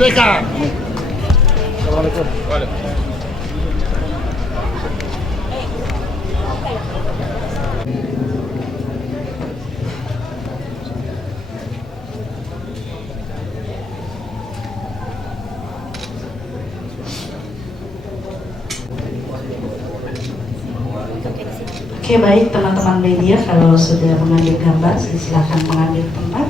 Merdeka. Assalamualaikum. Oke, baik teman-teman media, kalau sudah mengambil gambar silakan mengambil tempat.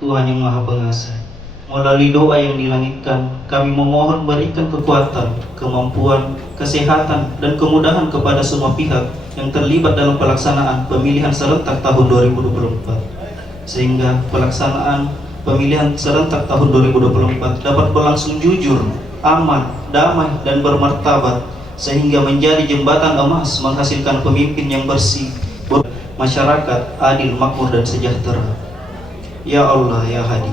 Tuhan yang Maha Pengasih, melalui doa yang dilangitkan, kami memohon berikan kekuatan, kemampuan, kesehatan, dan kemudahan kepada semua pihak yang terlibat dalam pelaksanaan pemilihan serentak tahun 2024, sehingga pelaksanaan pemilihan serentak tahun 2024 dapat berlangsung jujur, aman, damai, dan bermartabat, sehingga menjadi jembatan emas menghasilkan pemimpin yang bersih, masyarakat adil, makmur, dan sejahtera. Ya Allah, Ya Hadi,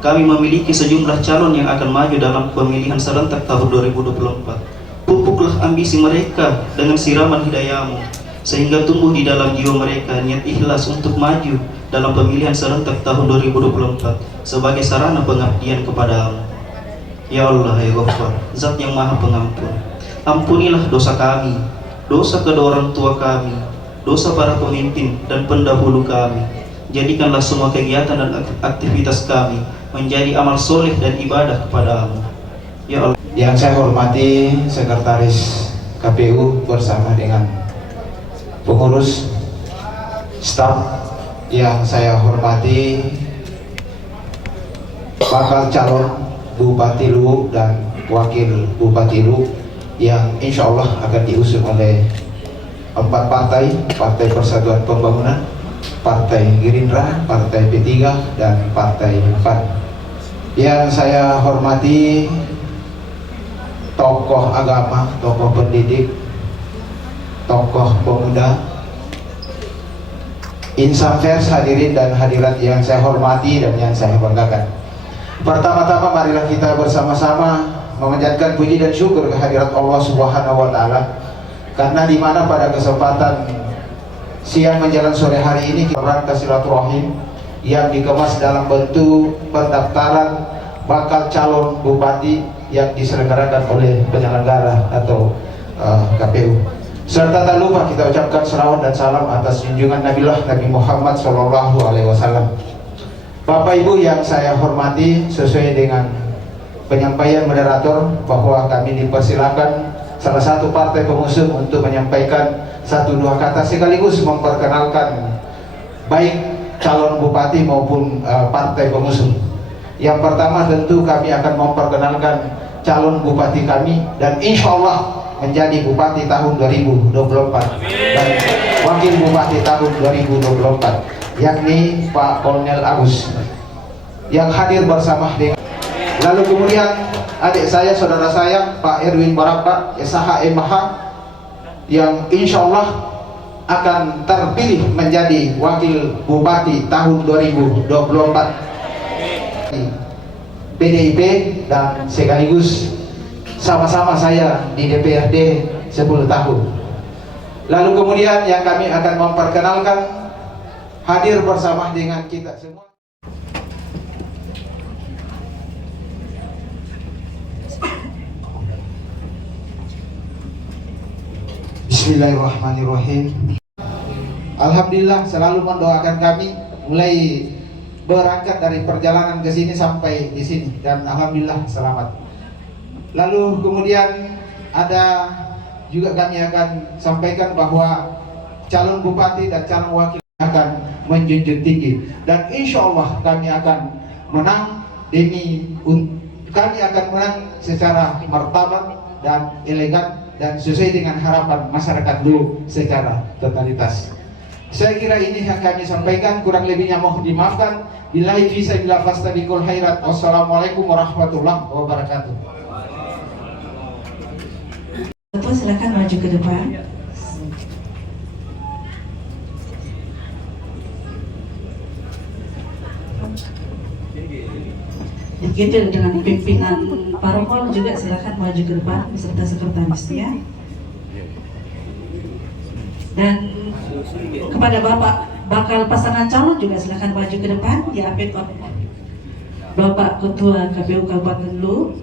kami memiliki sejumlah calon yang akan maju dalam pemilihan serentak tahun 2024. Pupuklah ambisi mereka dengan siraman hidayah-Mu, sehingga tumbuh di dalam jiwa mereka niat ikhlas untuk maju dalam pemilihan serentak tahun 2024 sebagai sarana pengabdian kepada-Mu. Ya Allah, Ya Ghaffar, Zat yang Maha Pengampun, ampunilah dosa kami, dosa kedua orang tua kami, dosa para pemimpin dan pendahulu kami. Jadikanlah semua kegiatan dan aktivitas kami menjadi amal soleh dan ibadah kepada-Mu. Ya Allah. Yang saya hormati Sekretaris KPU bersama dengan pengurus, staf, yang saya hormati bakal calon Bupati Luwu dan Wakil Bupati Luwu yang insya Allah akan diusung oleh 4 partai, Partai Persatuan Pembangunan, Partai Gerindra, Partai P3, dan Partai PAN. Yang saya hormati tokoh agama, tokoh pendidik, tokoh pemuda, insan pers, hadirin dan hadirat yang saya hormati dan yang saya banggakan. Pertama-tama marilah kita bersama-sama memanjatkan puji dan syukur kehadirat Allah Subhanahu wa Ta'ala, karena di mana pada kesempatan siang menjelang sore hari ini rangka silaturahim yang dikemas dalam bentuk pendaftaran bakal calon bupati yang diselenggarakan oleh penyelenggara atau KPU. Serta tak lupa kita ucapkan salawat dan salam atas junjungan Nabiullah Nabi Muhammad SAW. Bapak Ibu yang saya hormati, sesuai dengan penyampaian moderator bahwa kami dipersilakan salah satu partai pengusung untuk menyampaikan 1-2 kata sekaligus memperkenalkan baik calon bupati maupun partai pengusung. Yang pertama tentu kami akan memperkenalkan calon bupati kami dan insya Allah menjadi bupati tahun 2024 dan wakil bupati tahun 2024, yakni Pak Kolonel Agus yang hadir bersama dengan. Lalu kemudian adik saya, saudara saya Pak Erwin Barabba SHMH yang insya Allah akan terpilih menjadi wakil bupati tahun 2024 PDIP dan sekaligus sama-sama saya di DPRD 10 tahun. Lalu kemudian yang kami akan memperkenalkan hadir bersama dengan kita semua. Bismillahirrahmanirrahim. Alhamdulillah selalu mendoakan kami mulai berangkat dari perjalanan ke sini sampai di sini dan alhamdulillah selamat. Lalu kemudian ada juga kami akan sampaikan bahwa calon bupati dan calon wakil akan menjunjung tinggi dan insya Allah kami akan menang kami akan menang secara martabat dan elegan dan sesuai dengan harapan masyarakat dulu secara totalitas. Saya kira ini yang kami sampaikan, kurang lebihnya mohon dimaafkan. Billahi fisabilillah fastabiqul khairat. Wassalamualaikum warahmatullahi wabarakatuh. Ketua silakan maju ke depan. Begitu dengan pimpinan parpol juga silakan maju ke depan beserta sekretarisnya. Dan kepada Bapak bakal pasangan calon juga silakan maju ke depan, diapit oleh Bapak Ketua KPU Kabupaten Lu.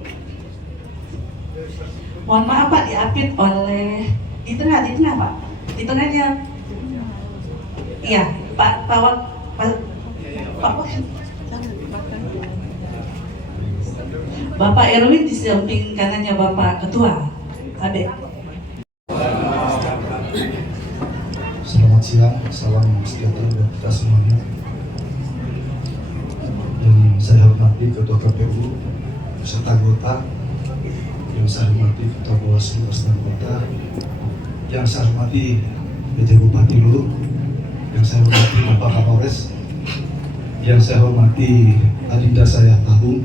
Mohon maaf Pak, diapit oleh di tengah Pak, di tengahnya. Iya Pak Bapak Erwin di samping kanannya Bapak Ketua. Adek. Selamat siang, salam sejahtera buat kita semuanya. Yang saya hormati Ketua KPU beserta anggota, yang saya hormati Ketua Bawaslu beserta anggota, yang saya hormati PJ Bupati Lu, yang saya hormati Bapak Kapolres, yang saya hormati adinda saya Tabung,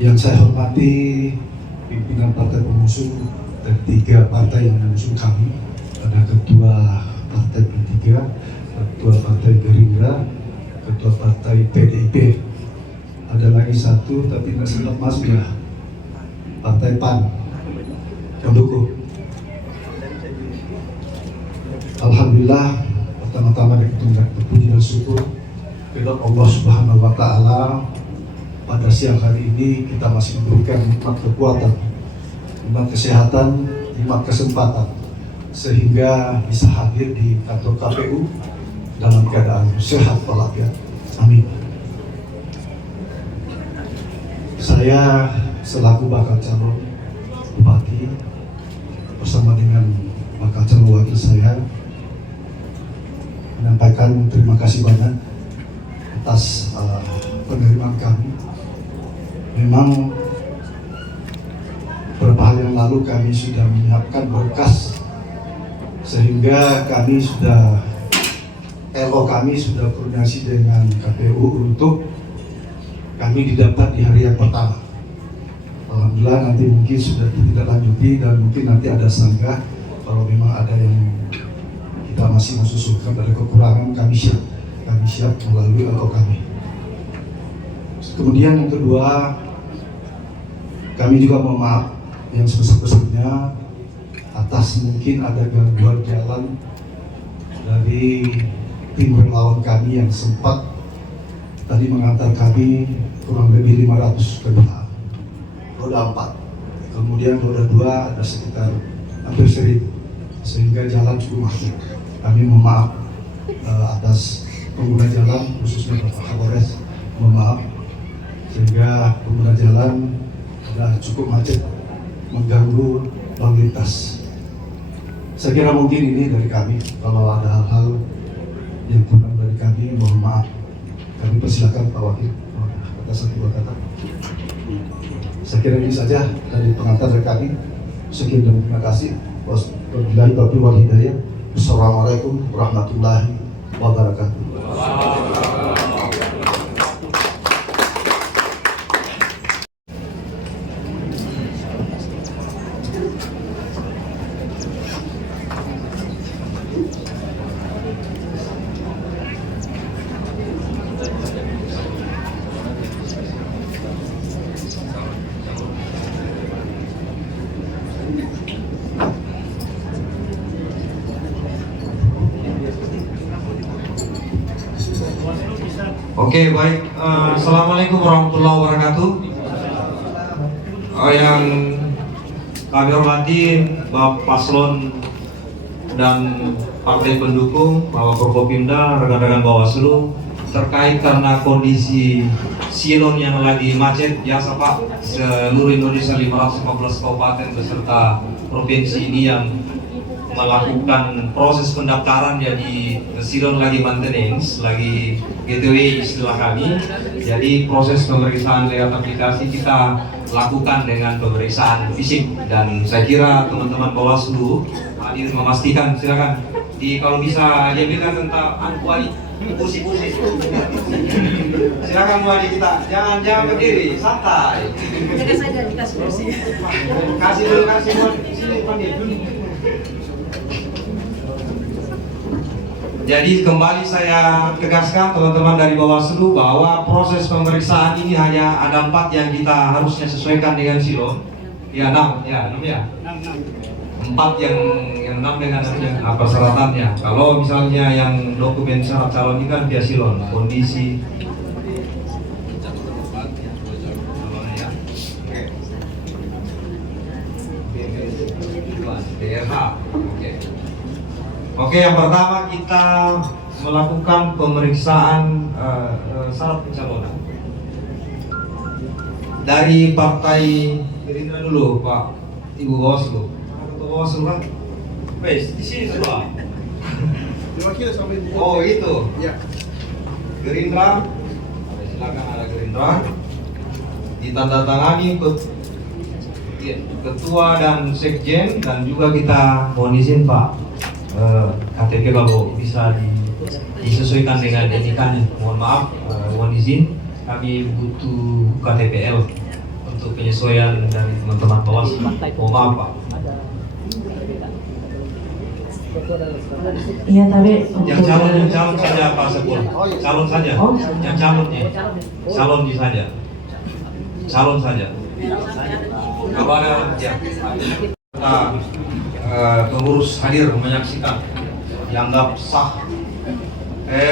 yang saya hormati pimpinan partai pengusung dan 3 partai yang mengusung kami. Ada Ketua Partai P3, Ketua Partai Gerindra, Ketua Partai PDIP. Ada lagi satu tapi nggak sempat masuk ya, Partai PAN pendukung. Alhamdulillah, pertama-tama kita puji dan syukur kepada Allah Subhanahu Wa Taala. Pada siang hari ini kita masih memberikan nikmat kekuatan, nikmat kesehatan, nikmat kesempatan, sehingga bisa hadir di kantor KPU dalam keadaan sehat walafiat. Amin. Saya selaku bakal calon bupati bersama dengan bakal calon wakil saya menyampaikan terima kasih banyak atas penerimaan kami. Memang beberapa hari yang lalu kami sudah menyiapkan berkas sehingga kami sudah kami sudah koordinasi dengan KPU untuk kami didapat di hari yang pertama. Alhamdulillah nanti mungkin sudah ditindaklanjuti dan mungkin nanti ada sanggah kalau memang ada yang kita masih mensusulkan ada kekurangan, kami siap melalui atau kami. Kemudian yang kedua, kami juga mohon maaf yang sebesar-besarnya atas mungkin ada gangguan jalan dari tim relawan kami yang sempat tadi mengantar kami kurang lebih 500 kendaraan, roda 4, kemudian roda 2 ada sekitar hampir 1000, sehingga jalan cukup macet. Kami mohon maaf atas pengguna jalan, khususnya Bapak Kapolres, mohon maaf, sehingga pengguna jalan sudah cukup macet, mengganggu lalu lintas. Saya kira mungkin ini dari kami. Kalau ada hal-hal yang kurang dari kami, mohon maaf. Kami persilakan Pak Wakil kata satu dua kata. Saya kira ini saja dari pengantar dari kami. Sekian dan terima kasih. Wabillahi taufiq wal hidayah. Wassalamualaikum warahmatullahi wabarakatuh. Oke, baik. Assalamualaikum warahmatullahi wabarakatuh. Yang kami hormati Bapak Paslon dan partai pendukung, Bapak Forkopimda, rekan-rekan Bawaslu, terkait karena kondisi silon yang lagi macet, biasa Pak, seluruh Indonesia 514 kabupaten beserta provinsi ini yang melakukan proses pendaftaran, jadi silon lagi maintenance, lagi GTW istilah kami. Jadi proses pemeriksaan lewat aplikasi kita lakukan dengan pemeriksaan fisik, dan saya kira teman-teman Bawaslu hadir memastikan. Silakan kalau bisa diambilkan tentang Wali, kursi. Silakan Wali, kita jangan berdiri, santai. Jaga saja dikasih kursi. Kasih dulu sini panggil. Jadi kembali saya tegaskan teman-teman dari Bawaslu bahwa proses pemeriksaan ini hanya ada 4 yang kita harusnya sesuaikan dengan silon. Ya 6 ya. 4 yang 6 dengan apa persyaratannya. Kalau misalnya yang dokumen syarat calon ini kan via silon, kondisi DRH. Oke, yang pertama kita melakukan pemeriksaan syarat pencalonan dari Partai Gerindra dulu, Pak Ibu Bawaslu. Ketua Bawaslu kan? Wes, di sini semua. Oh itu. Ya. Gerindra. Silakan, ada Gerindra. Ditandatangani Ketua dan Sekjen, dan juga kita mohon izin Pak, KTP kalau bisa disesuaikan dengan NIK-nya. Mohon maaf, mohon izin, kami butuh KTPL untuk penyesuaian dari teman-teman Bawaslu. Mohon maaf Pak. Iya, tapi Yang calon saja Pak Sepul. Calon saja. Yang calonnya. Calon saja. Kalau ada ya. Kita pengurus hadir menyaksikan, dianggap sah.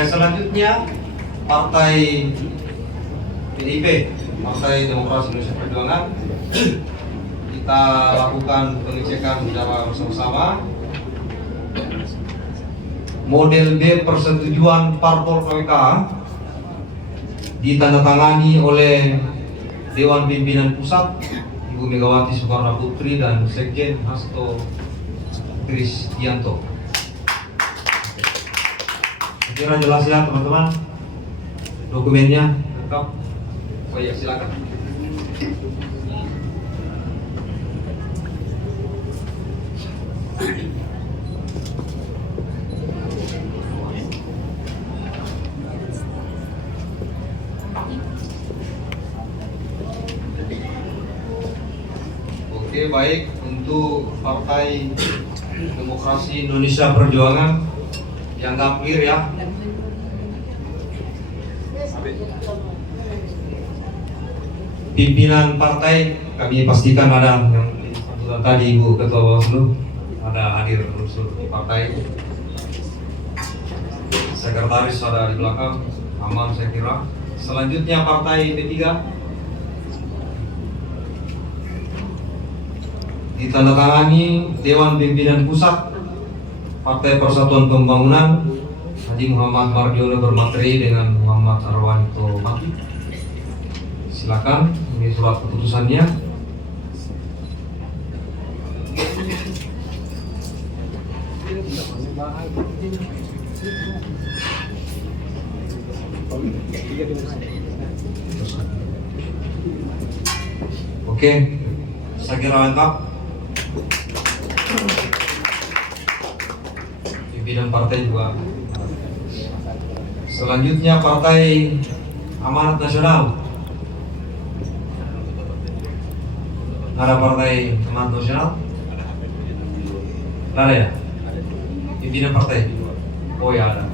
Selanjutnya Partai PDIP, Partai Demokrasi Indonesia Perjuangan, kita lakukan pengecekan secara bersama-sama. Model B persetujuan Parpol KWK ditandatangani oleh Dewan Pimpinan Pusat Ibu Megawati Soekarno Putri dan Sekjen Hasto Kristianto. Kira jelas ya teman-teman, dokumennya lengkap. Oh ya, silakan. Oke, baik, untuk Partai Demokrasi Indonesia Perjuangan dianggap clear ya. Pimpinan partai kami pastikan ada, yang tadi Ibu Ketua Bawaslu ada hadir unsur partai. Sekretaris ada di belakang, aman saya kira. Selanjutnya Partai P3 ditandatangani Dewan Pimpinan Pusat Partai Persatuan Pembangunan Haji Muhammad Mardiono bermateri dengan Muhammad Arwanto Mati. Silakan, ini surat keputusannya. Oke, saya kira lengkap. Pimpinan partai juga. Selanjutnya Partai Amanat Nasional. Ada Partai Amanat Nasional? Ada ya? Pimpinan partai? Oh ya ada.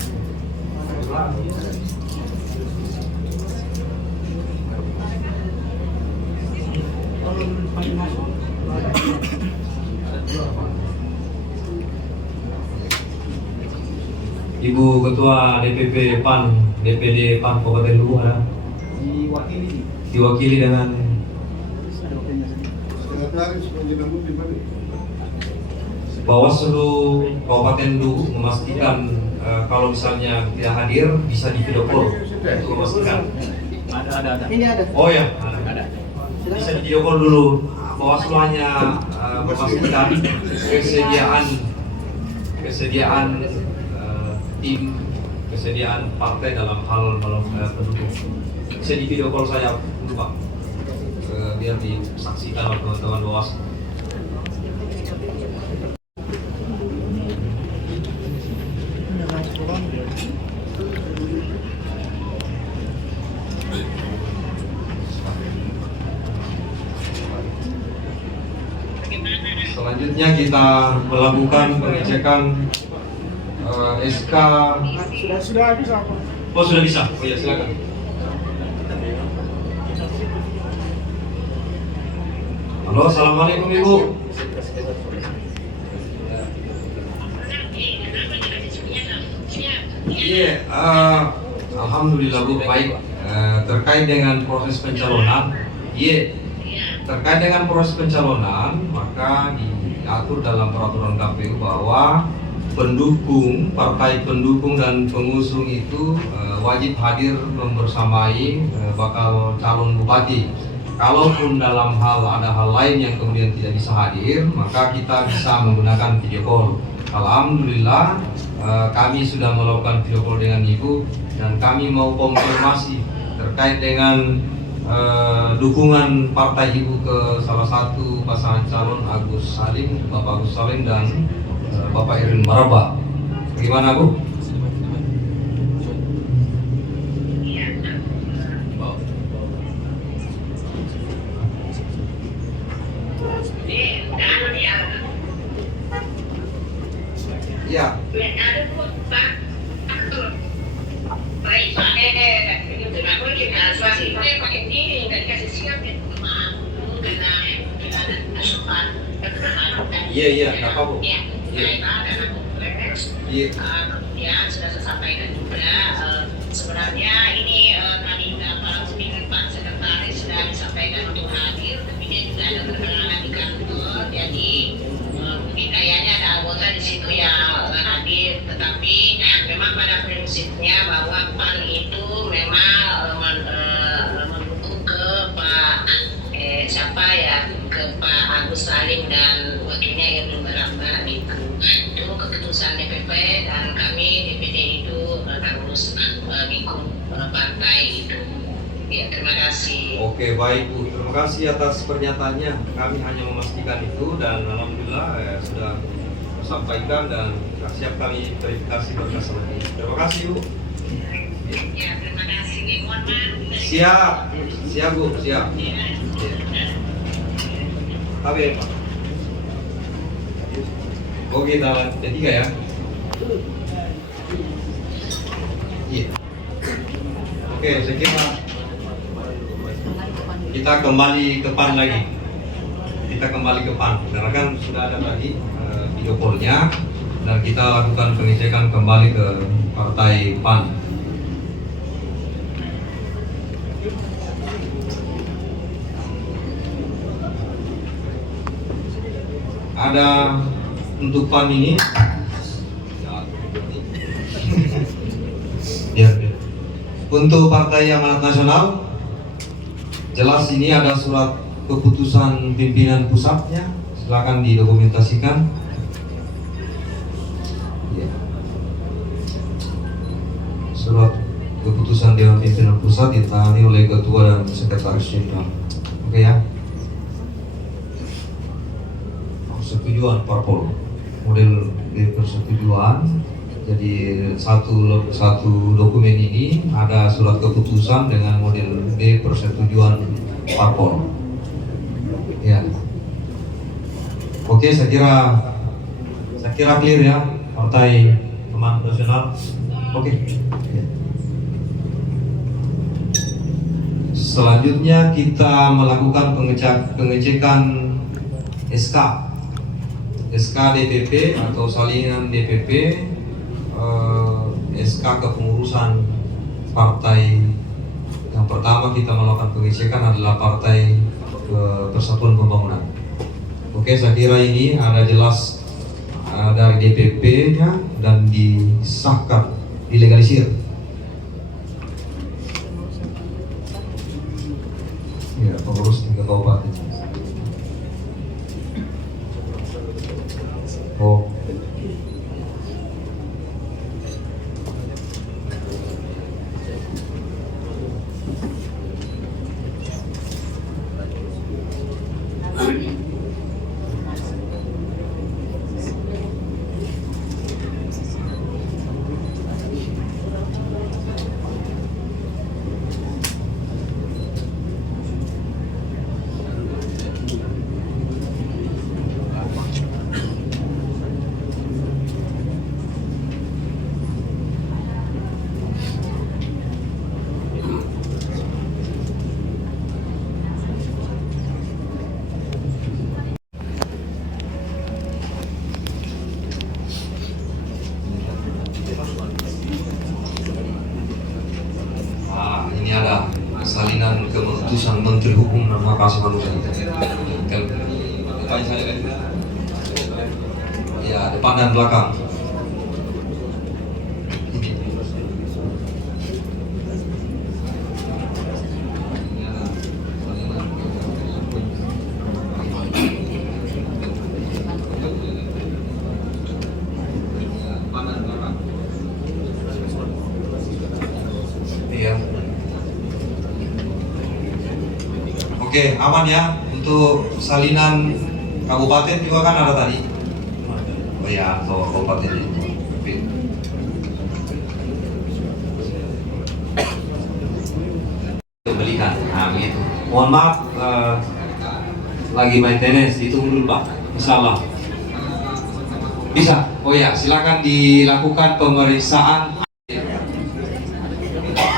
Ibu Ketua DPP PAN, DPD PAN Kabupaten Luwu ada? Diwakili dengan Bawaslu Kabupaten Luwu memastikan kalau misalnya tidak hadir bisa di video call untuk memastikan. Ada. Ini ada. Oh ya, ada. Bisa di video call dulu. Bawaslu hanya memastikan kesediaan tim, kesediaan partai dalam hal pendukung. Bisa di video call saya dulu Pak, biar disaksikan oleh teman-teman Bawaslu. Selanjutnya kita melakukan pengecekan SK. Sudah bisa. Oh sudah bisa. Oh ya silakan. Halo, assalamualaikum Ibu. Iya, alhamdulillah Bu baik. Terkait dengan proses pencalonan, terkait dengan proses pencalonan, maka diatur dalam peraturan KPU bahwa pendukung, partai pendukung dan pengusung itu wajib hadir membersamai bakal calon bupati. Kalaupun dalam ada hal lain yang kemudian tidak bisa hadir, maka kita bisa menggunakan video call. Alhamdulillah kami sudah melakukan video call dengan Ibu dan kami mau konfirmasi terkait dengan dukungan partai Ibu ke salah satu pasangan calon Bapak Agus Salim dan Bapak Irin Maraba. Bagaimana Bu? Ya. Iya, nggak apa-apa. Iya. Kemudian sudah saya sampaikan juga sebenarnya ini tadi Pak Sekretaris sudah disampaikan untuk hadir, tapi dia juga ada perkenalan di kantor, jadi mungkin kayaknya ada anggota di situ yang hadir, tetapi memang pada prinsipnya bahwa PAN itu memang mendukung ke Pak ke Pak Agus Salim dan wakilnya Irin Maraba itu keputusan DPP dan kami DPD itu harus mengikut partai itu. Ya, terima kasih. Oke baik Bu, terima kasih atas pernyataannya. Kami hanya memastikan itu dan alhamdulillah sudah sampaikan dan siap kami verifikasi berkas lagi. Terima kasih Bu. Ya, terima kasih. Mohon maaf. Siap Bu, siap. Tapi Pak. Oh kita ketiga ya. Iya. Oke, saya kira kita kembali ke PAN lagi. Karena kan sudah ada tadi video call-nya dan kita lakukan pengecekan kembali ke partai PAN. Ada untuk PAN ini Untuk Partai Amanat Nasional, jelas ini ada surat keputusan pimpinan pusatnya, silakan didokumentasikan. Ya. Surat keputusan Dewan Pimpinan Pusat ditangani oleh Ketua dan Sekretaris Jenderal. Oke ya. Persetujuan parpol, model persetujuan. Jadi satu dokumen ini ada surat keputusan dengan model B persetujuan parpol. Ya. Oke, saya kira clear ya, Partai Amanat Nasional. Oke. Selanjutnya kita melakukan pengecekan SK DPP atau salinan DPP, SK kepengurusan partai. Yang pertama kita melakukan pengecekan adalah Partai Persatuan Pembangunan. Oke, saya kira ini ada jelas dari DPP-nya dan disahkan, dilegalisir. Ya, pengurus 3 kabupaten. Oh. Ini ada salinan keputusan Menteri Hukum dan Hak Asasi Manusia. Ya, depan dan belakang. Iya. Oke, aman ya. Untuk salinan kabupaten juga kan ada tadi. Oh ya, atau kabupaten ini. Pembelian, nah begitu. Mohon maaf, lagi maintenance, ditunggu dulu Pak. Insyaallah. Bisa. Oh ya, silakan dilakukan pemeriksaan.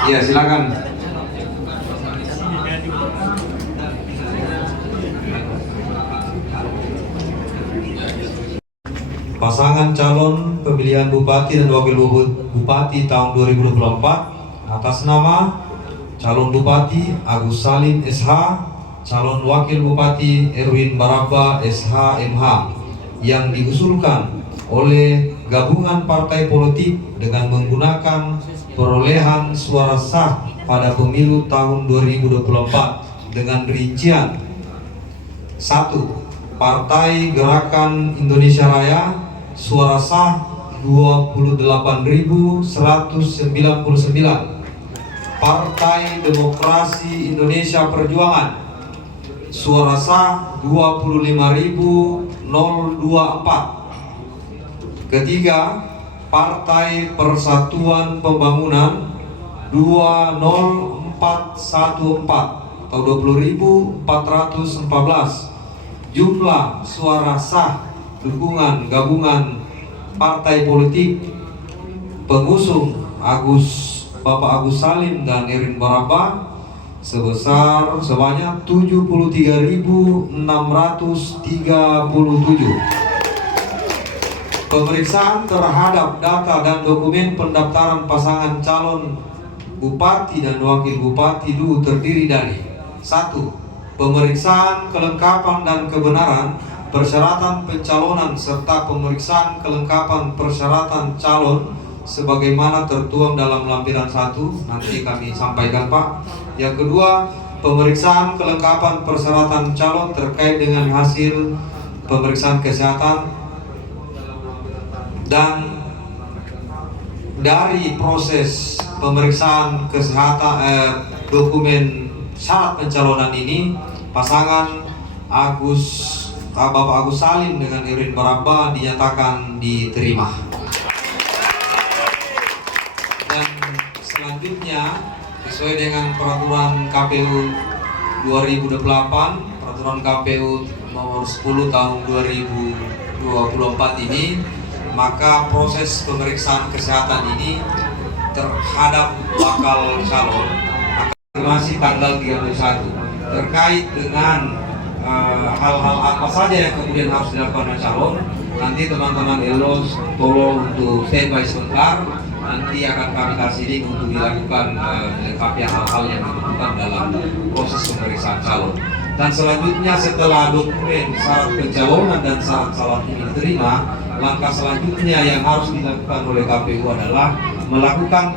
Ya, silakan. Pasangan calon pemilihan Bupati dan Wakil Bupati tahun 2024 atas nama calon Bupati Agus Salim SH, calon Wakil Bupati Erwin Baraba SH MH yang diusulkan oleh gabungan partai politik dengan menggunakan perolehan suara sah pada pemilu tahun 2024 dengan rincian 1. Partai Gerakan Indonesia Raya suara sah 28.199. Partai Demokrasi Indonesia Perjuangan suara sah 25.024. Ketiga, Partai Persatuan Pembangunan 20414 atau 20.414. Jumlah suara sah dukungan gabungan partai politik pengusung Bapak Agus Salim dan Erwin Baraba sebanyak 73.637. Pemeriksaan terhadap data dan dokumen pendaftaran pasangan calon bupati dan wakil bupati dulu terdiri dari 1. Pemeriksaan kelengkapan dan kebenaran persyaratan pencalonan serta pemeriksaan kelengkapan persyaratan calon sebagaimana tertuang dalam lampiran 1, nanti kami sampaikan Pak. Yang kedua, pemeriksaan kelengkapan persyaratan calon terkait dengan hasil pemeriksaan kesehatan dan dari proses pemeriksaan kesehatan dokumen syarat pencalonan ini, pasangan Bapak Agus Salim dengan Irin Baraba dinyatakan diterima. Dan selanjutnya sesuai dengan peraturan KPU 2008, peraturan KPU nomor 10 tahun 2024 ini, maka proses pemeriksaan kesehatan ini terhadap bakal calon akan masih tanggal 31 terkait dengan hal-hal apa saja yang kemudian harus dilakukan oleh calon. Nanti teman-teman Elo tolong untuk standby sebentar, nanti akan kami kasih link untuk dilakukan melengkapi hal-hal yang dibutuhkan dalam proses pemeriksaan calon. Dan selanjutnya setelah dokumen syarat pencalonan dan syarat calon ini diterima, langkah selanjutnya yang harus dilakukan oleh KPU adalah melakukan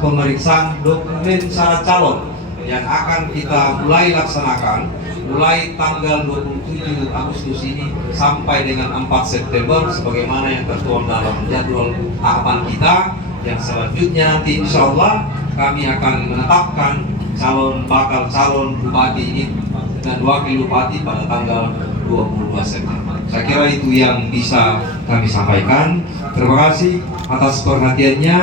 pemeriksaan dokumen syarat calon yang akan kita mulai laksanakan mulai tanggal 27 Agustus ini sampai dengan 4 September sebagaimana yang tertuang dalam jadwal tahapan kita. Yang selanjutnya nanti insya Allah kami akan menetapkan bakal calon bupati ini dan wakil bupati pada tanggal 22 September. Saya kira itu yang bisa kami sampaikan. Terima kasih atas perhatiannya.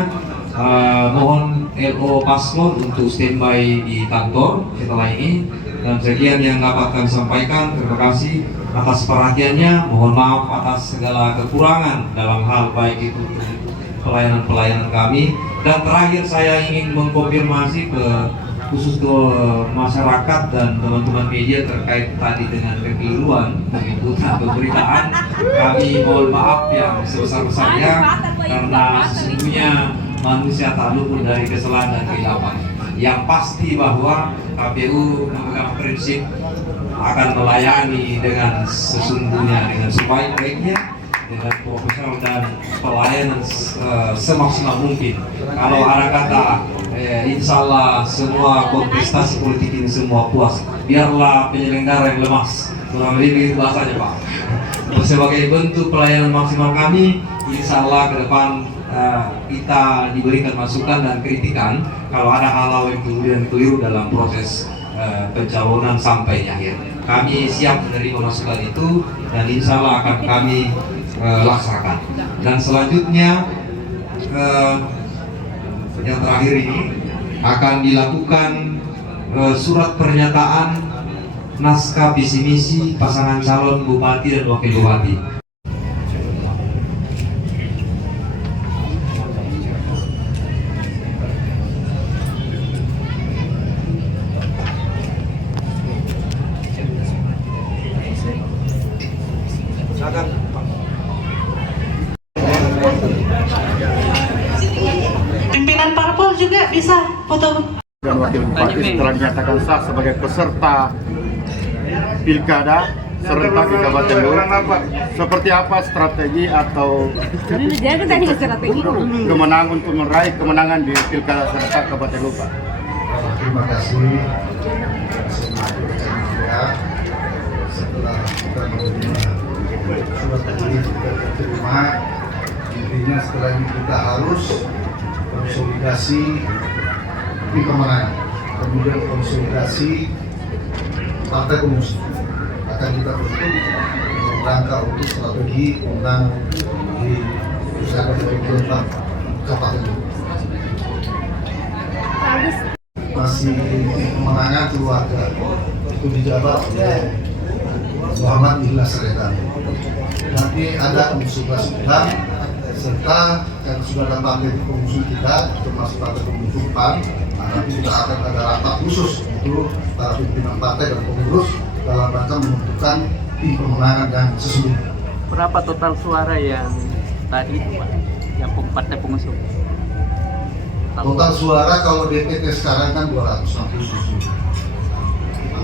Mohon LO Paslon untuk standby di kantor setelah ini. Dan sekian yang dapat kami sampaikan. Terima kasih atas perhatiannya. Mohon maaf atas segala kekurangan dalam hal baik itu pelayanan-pelayanan kami. Dan terakhir saya ingin mengkonfirmasi khusus ke masyarakat dan teman-teman media terkait tadi dengan kekeliruan pengikutan pemberitaan. Kami mohon maaf yang sebesar-besarnya karena sesungguhnya manusia tak luput dari kesalahan dan keilapan. Yang pasti bahwa KPU memegang prinsip akan melayani dengan sesungguhnya, dengan sebaik-baiknya, dengan profesional dan pelayanan semaksimal mungkin. Kalau ada kata insya Allah semua kontestasi politik ini semua puas, biarlah penyelenggara yang lemas, kurang lebih itu bahasanya Pak. Sebagai bentuk pelayanan maksimal kami, insya Allah ke depan kita diberikan masukan dan kritikan kalau ada hal-hal yang kemudian keliru dalam proses pencalonan sampai akhir. Kami siap menerima masukan itu dan insya Allah akan kami laksanakan. Dan selanjutnya yang terakhir ini akan dilakukan surat pernyataan naskah visi misi pasangan calon bupati dan wakil bupati. Pimpinan parpol juga bisa foto. Dan wakil bupati setelah dinyatakan sah sebagai peserta pilkada serentak di Kabupaten Luwu, seperti apa strategi atau kemenangan untuk meraih kemenangan di pilkada serentak Kabupaten Luwu, Pak? Terima kasih. Setelah kita menerima surat ini kita terima, intinya setelah ini kita harus konsolidasi di kemenangan, kemudian konsolidasi partai pengusung akan kita bentuk rangka untuk strategi tentang di usaha kemenangan Kabupaten Luwu. Masih kemenangan keluarga itu dijabat oleh Muhammad Ilyas Redan. Nanti ada pengusung kelas serta yang sudah ada partai pengusung kita termasuk partai pengusung PAN. Nanti kita akan ada rapat khusus untuk para pimpinan partai dan pengurus dalam rangka menentukan tim pemenangan yang sesungguhnya. Berapa total suara yang tadi itu Pak, yang partai pengusung? Total suara kalau DPT sekarang kan 267.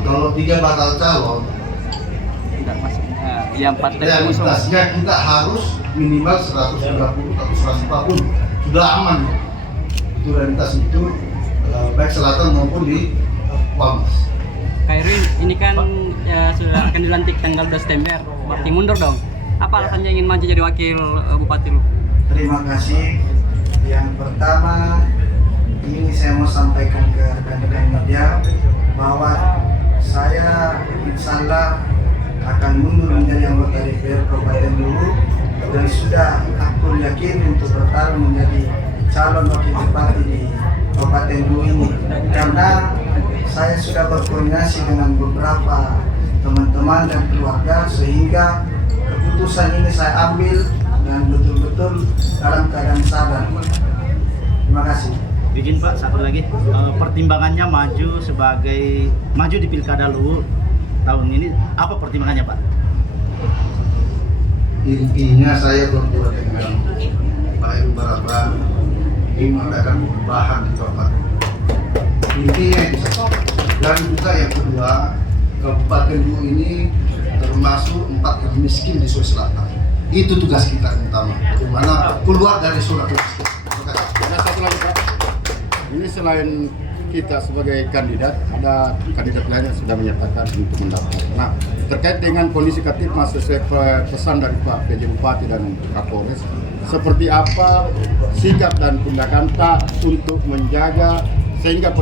Kalau 3 bakal calon, Tidak maksudnya yang partai pengusung. realitasnya kita harus minimal 130 atau 140. sudah aman untuk realitas itu baik selatan maupun di Walmas. Kak Erwin, ini kan ya, sudah akan dilantik tanggal 2 September, berarti mundur dong. Apa alasannya ingin maju jadi wakil bupati lu? Terima kasih. Yang pertama, ini saya mau sampaikan ke rekan-rekan media bahwa saya insya Allah akan mundur menjadi anggota DPR Kabupaten Luwu dan sudah aku yakin untuk bertarung menjadi calon wakil bupati di Kabupaten Luwu ini, karena saya sudah berkoordinasi dengan beberapa teman-teman dan keluarga sehingga keputusan ini saya ambil dan betul-betul dalam keadaan sabar. Terima kasih. Bikin Pak, satu lagi, pertimbangannya maju di Pilkada Luwu tahun ini, apa pertimbangannya Pak? Intinya saya berdua dengan Pak Heru Baraba ingin mengadakan perubahan di Kabupaten. Intinya itu saja. Dan juga yang kedua, Kabupaten Luwu ini termasuk 4 termiskin di Sulawesi Selatan. Itu tugas kita yang utama, bagaimana keluar dari zona termiskin. Ada satu lagi Pak, ini selain kita sebagai kandidat, ada kandidat lain yang sudah menyatakan untuk mendaftar. Nah, terkait dengan kondisi Kamtipmas sesuai pesan dari Pak PJ Bupati dan Kapolres, seperti apa sikap dan tindakan tak untuk menjaga sehingga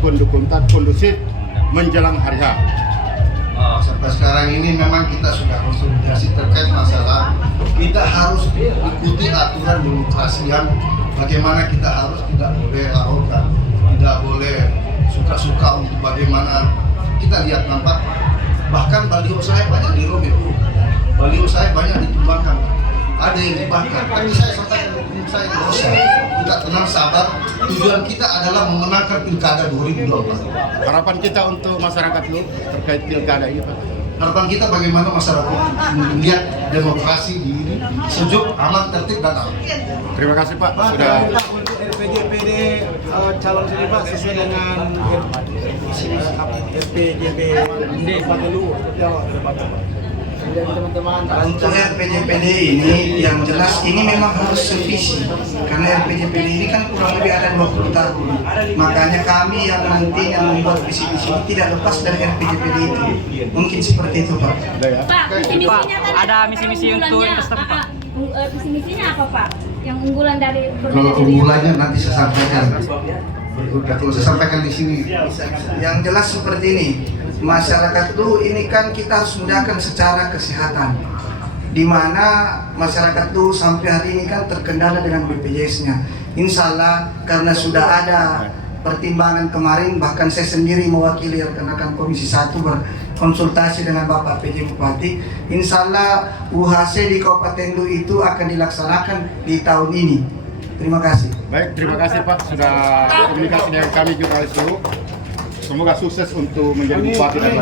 pendukung tak kondusif menjelang hari H? Sampai sekarang ini memang kita sudah konsolidasi terkait masalah kita harus ikuti aturan demokrasi yang bagaimana kita harus tidak boleh arogan, tidak boleh suka-suka untuk bagaimana kita lihat nampak. Bahkan baliho saya banyak dirobek, baliho saya banyak ditumbangkan, ada yang dibakar. Tapi saya sampaikan hukum saya dosa, tidak tenang sabar. Tujuan kita adalah memenangkan pilkada 2024. Harapan kita untuk masyarakat lu terkait pilkada ini Pak? Harapan kita bagaimana masyarakat melihat demokrasi di ini sejuk, aman, tertib, dan aman. Terima kasih Pak sudah. Untuk RPJPD calon sini Pak sesuai dengan RPJPD Kabupaten Luwu. Untuk RPJPD ini yang jelas ini memang harus sevisi, karena RPJPD ini kan kurang lebih ada 20 tahun. Makanya kami yang nantinya membuat visi-visi ini tidak lepas dari RPJPD itu. Mungkin seperti itu Pak. Pak, visi-misinya kan ada misi-misi untuk investasi Pak. Visi-misinya apa Pak? Yang unggulan dari Kalau unggulannya nanti saya sampaikan. Kalau saya sampaikan di sini. Yang jelas seperti ini. Masyarakat itu ini kan kita harus mudahkan secara kesehatan, di mana masyarakat itu sampai hari ini kan terkendala dengan BPJS-nya. Insya Allah karena sudah ada pertimbangan kemarin, bahkan saya sendiri mewakili rekan-rekan Komisi 1 berkonsultasi dengan Bapak PJ Bupati. Insya Allah UHC di Kabupaten Luwu itu akan dilaksanakan di tahun ini. Terima kasih. Baik, terima kasih Pak sudah komunikasi dengan kami jurnalis Luwu. Semoga sukses untuk menjadi bupati dan